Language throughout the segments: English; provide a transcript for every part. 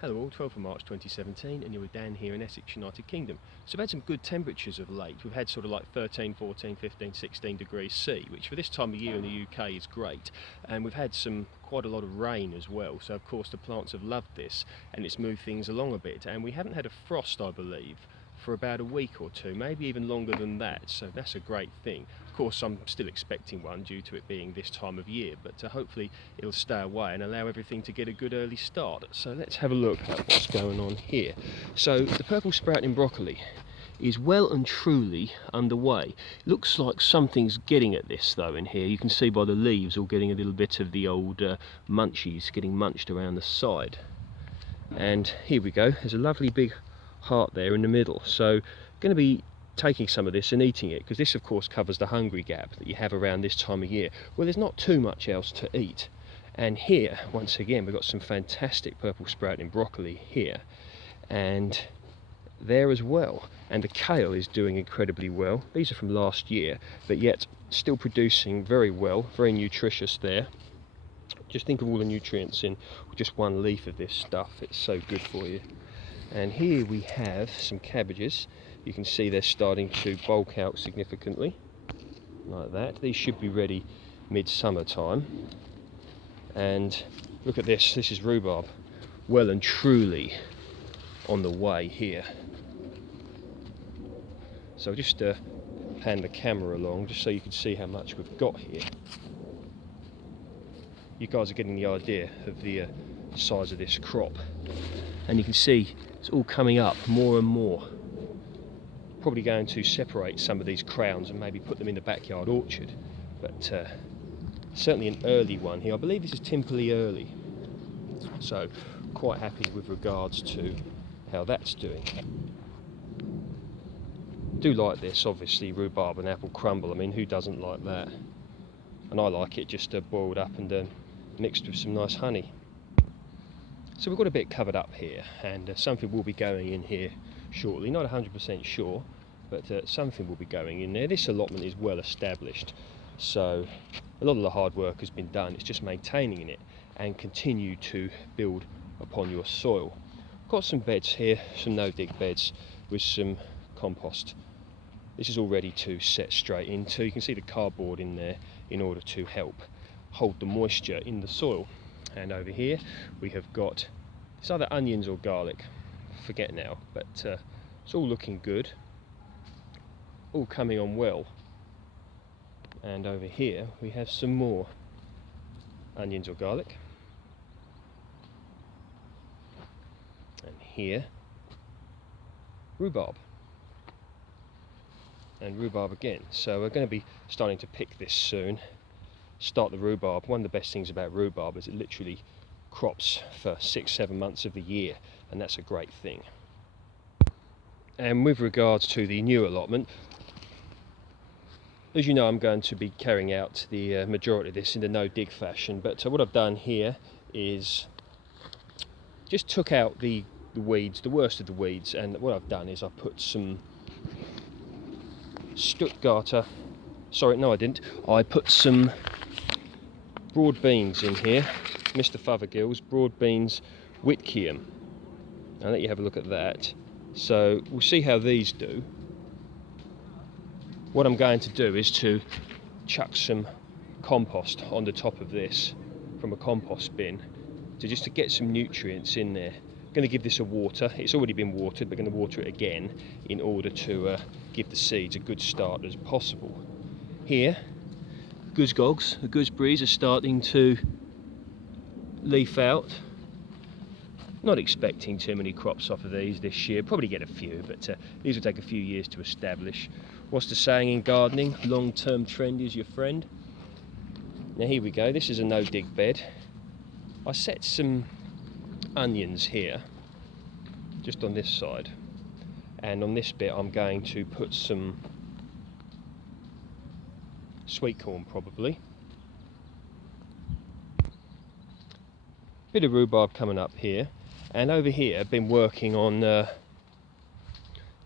Hello all, 12th of March 2017 and you're with Dan here in Essex, United Kingdom. So we've had some good temperatures of late. We've had sort of like 13, 14, 15, 16 degrees C, which for this time of year in the UK is great. And we've had quite a lot of rain as well, so of course the plants have loved this and it's moved things along a bit. And we haven't had a frost, I believe, for about a week or two, maybe even longer than that, so that's a great thing. Of course I'm still expecting one due to it being this time of year, but hopefully it'll stay away and allow everything to get a good early start. So let's have a look at what's going on here. So the purple sprouting broccoli is well and truly underway. Looks like something's getting at this though in here. You can see by the leaves all getting a little bit of the old munchies getting munched around the side. And here we go, there's a lovely big heart there in the middle, so going to be taking some of this and eating it, because this of course covers the hungry gap that you have around this time of year where there's not too much else to eat. And here once again we've got some fantastic purple sprouting broccoli here and there as well, and the kale is doing incredibly well. These are from last year but yet still producing very well, very nutritious there. Just think of all the nutrients in just one leaf of this stuff, it's so good for you. And here we have some cabbages. You can see they're starting to bulk out significantly, like that. These should be ready mid-summer time. And look at this, this is rhubarb, well and truly on the way here. So just pan the camera along just so you can see how much we've got here. You guys are getting the idea of the size of this crop. And you can see it's all coming up more and more. Probably going to separate some of these crowns and maybe put them in the backyard orchard, but certainly an early one here. I believe this is Timperley early, so quite happy with regards to how that's doing. Do like this, obviously, rhubarb and apple crumble. I mean, who doesn't like that? And I like it just boiled up and mixed with some nice honey. So we've got a bit covered up here, and something will be going in here shortly. Not 100% sure, but something will be going in there. This allotment is well established, so a lot of the hard work has been done. It's just maintaining it and continue to build upon your soil. Got some beds here, some no-dig beds with some compost. This is all ready to set straight into. You can see the cardboard in there in order to help hold the moisture in the soil. And over here we have got, it's either onions or garlic, forget now, but it's all looking good, all coming on well. And over here we have some more onions or garlic, and here rhubarb, and rhubarb again. So we're going to be starting to pick this soon. Start the rhubarb. One of the best things about rhubarb is it literally crops for 6-7 months of the year, and that's a great thing. And with regards to the new allotment, as you know, I'm going to be carrying out the majority of this in the no-dig fashion, but what I've done here is just took out the weeds, the worst of the weeds, and what I've done is I've put some I put some broad beans in here, Mr. Fothergill's broad beans Whitkiam. I'll let you have a look at that. So we'll see how these do. What I'm going to do is to chuck some compost on the top of this from a compost bin just to get some nutrients in there. I'm going to give this a water. It's already been watered, but going to water it again in order to give the seeds a good start as possible. Here, goosegogs, the gooseberries are starting to leaf out. Not expecting too many crops off of these this year, probably get a few, but these will take a few years to establish. What's the saying in gardening? Long-term trend is your friend. Now here we go, this is a no-dig bed. I set some onions here, just on this side, and on this bit I'm going to put some sweetcorn probably. Bit of rhubarb coming up here, and over here I've been working on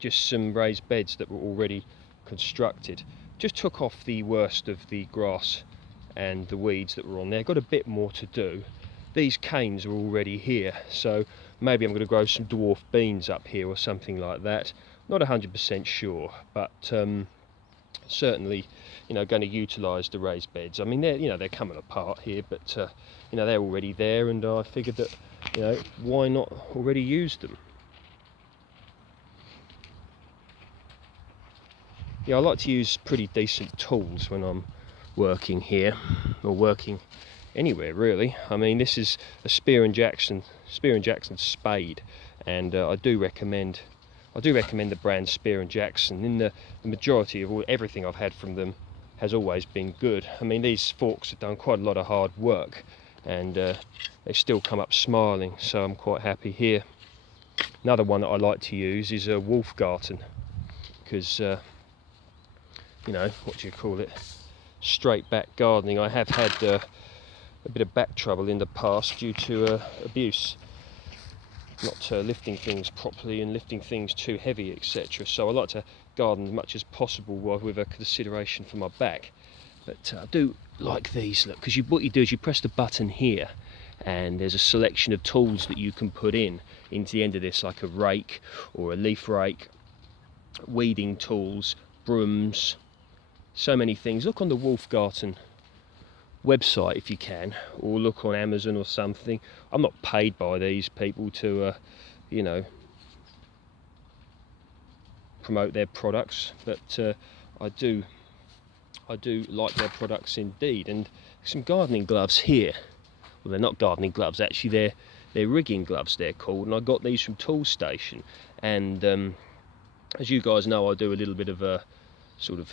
just some raised beds that were already constructed. Just took off the worst of the grass and the weeds that were on there. Got a bit more to do, these canes are already here, so maybe I'm going to grow some dwarf beans up here or something like that. Not 100% sure, but certainly, you know, going to utilise the raised beds. I mean, they're coming apart here, but you know, they're already there, and I figured that, you know, why not already use them? Yeah, I like to use pretty decent tools when I'm working here, or working anywhere really. I mean, this is a Spear and Jackson spade, and I do recommend the brand Spear and Jackson. In the majority of everything I've had from them has always been good. I mean, these forks have done quite a lot of hard work, and they still come up smiling, so I'm quite happy here. Another one that I like to use is a wolf garten, because you know, what do you call it, straight back gardening. I have had a bit of back trouble in the past due to abuse, not lifting things properly and lifting things too heavy, etc. So I like to garden as much as possible with a consideration for my back. But I do like these, look, because what you do is you press the button here, and there's a selection of tools that you can put into the end of this, like a rake or a leaf rake, weeding tools, brooms, so many things. Look on the Wolf Garten website if you can, or look on Amazon or something. I'm not paid by these people to you know, promote their products, but I do like their products indeed. And some gardening gloves here. Well, they're not gardening gloves, actually they're rigging gloves, they're called, and I got these from Tool Station. And as you guys know, I do a little bit of a sort of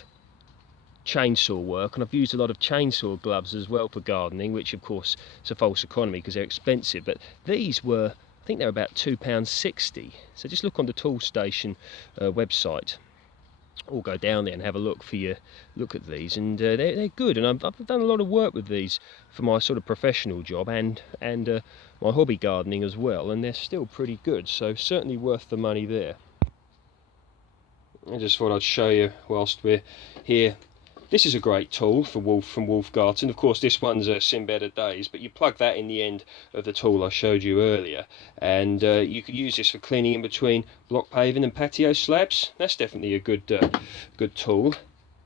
chainsaw work, and I've used a lot of chainsaw gloves as well for gardening, which of course is a false economy because they're expensive. But these were, I think they're about £2.60. So just look on the Tool Station website, or go down there and have a look at these, and they're good. And I've done a lot of work with these for my sort of professional job and my hobby gardening as well, and they're still pretty good, so certainly worth the money there. I just thought I'd show you whilst we're here. This is a great tool from Wolf Garten. Of course, this one's seen better days, but you plug that in the end of the tool I showed you earlier, and you could use this for cleaning in between block paving and patio slabs. That's definitely a good tool.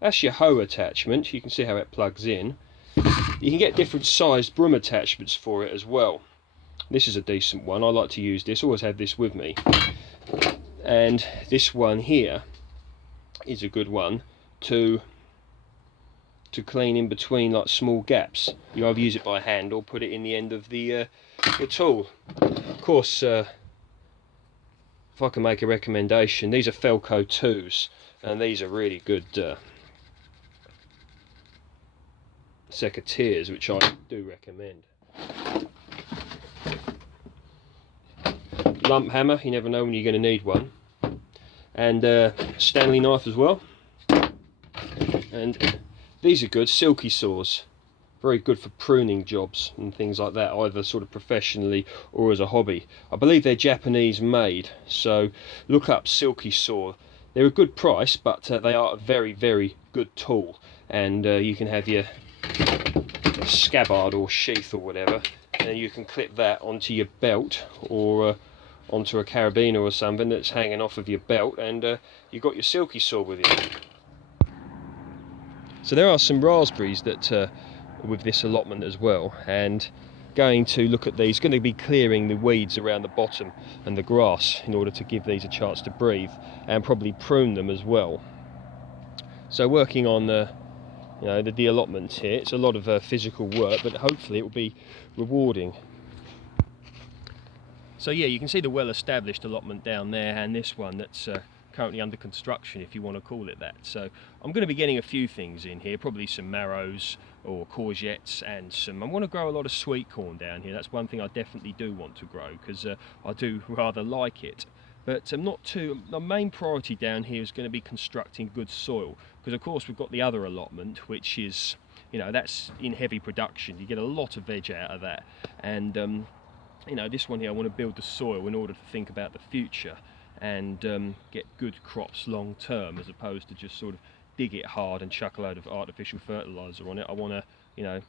That's your hoe attachment. You can see how it plugs in. You can get different sized broom attachments for it as well. This is a decent one. I like to use this. Always have this with me. And this one here is a good one to clean in between like small gaps. You either use it by hand or put it in the end of the tool. Of course, if I can make a recommendation, these are Felco 2s, and these are really good secateurs, which I do recommend. Lump hammer, you never know when you're going to need one, and Stanley knife as well. And these are good, silky saws, very good for pruning jobs and things like that, either sort of professionally or as a hobby. I believe they're Japanese made, so look up silky saw. They're a good price, but they are a very, very good tool, and you can have your scabbard or sheath or whatever, and you can clip that onto your belt or onto a carabiner or something that's hanging off of your belt, and you've got your silky saw with you. So there are some raspberries that with this allotment as well, and going to look at these, going to be clearing the weeds around the bottom and the grass in order to give these a chance to breathe, and probably prune them as well. So working on the allotments here, it's a lot of physical work, but hopefully it will be rewarding. So yeah, you can see the well-established allotment down there, and this one that's currently under construction, if you want to call it that. So I'm going to be getting a few things in here, probably some marrows or courgettes, and I want to grow a lot of sweet corn down here. That's one thing I definitely do want to grow, because I do rather like it. But the main priority down here is going to be constructing good soil, because of course we've got the other allotment, which is, you know, that's in heavy production. You get a lot of veg out of that, and you know, this one here I want to build the soil in order to think about the future and get good crops long term, as opposed to just sort of dig it hard and chuck a load of artificial fertilizer on it. I want to, you know,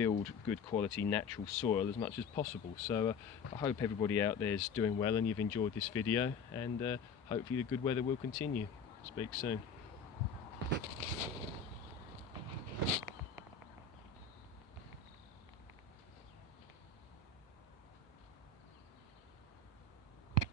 build good quality natural soil as much as possible. So I hope everybody out there is doing well and you've enjoyed this video, and hopefully the good weather will continue. Speak soon.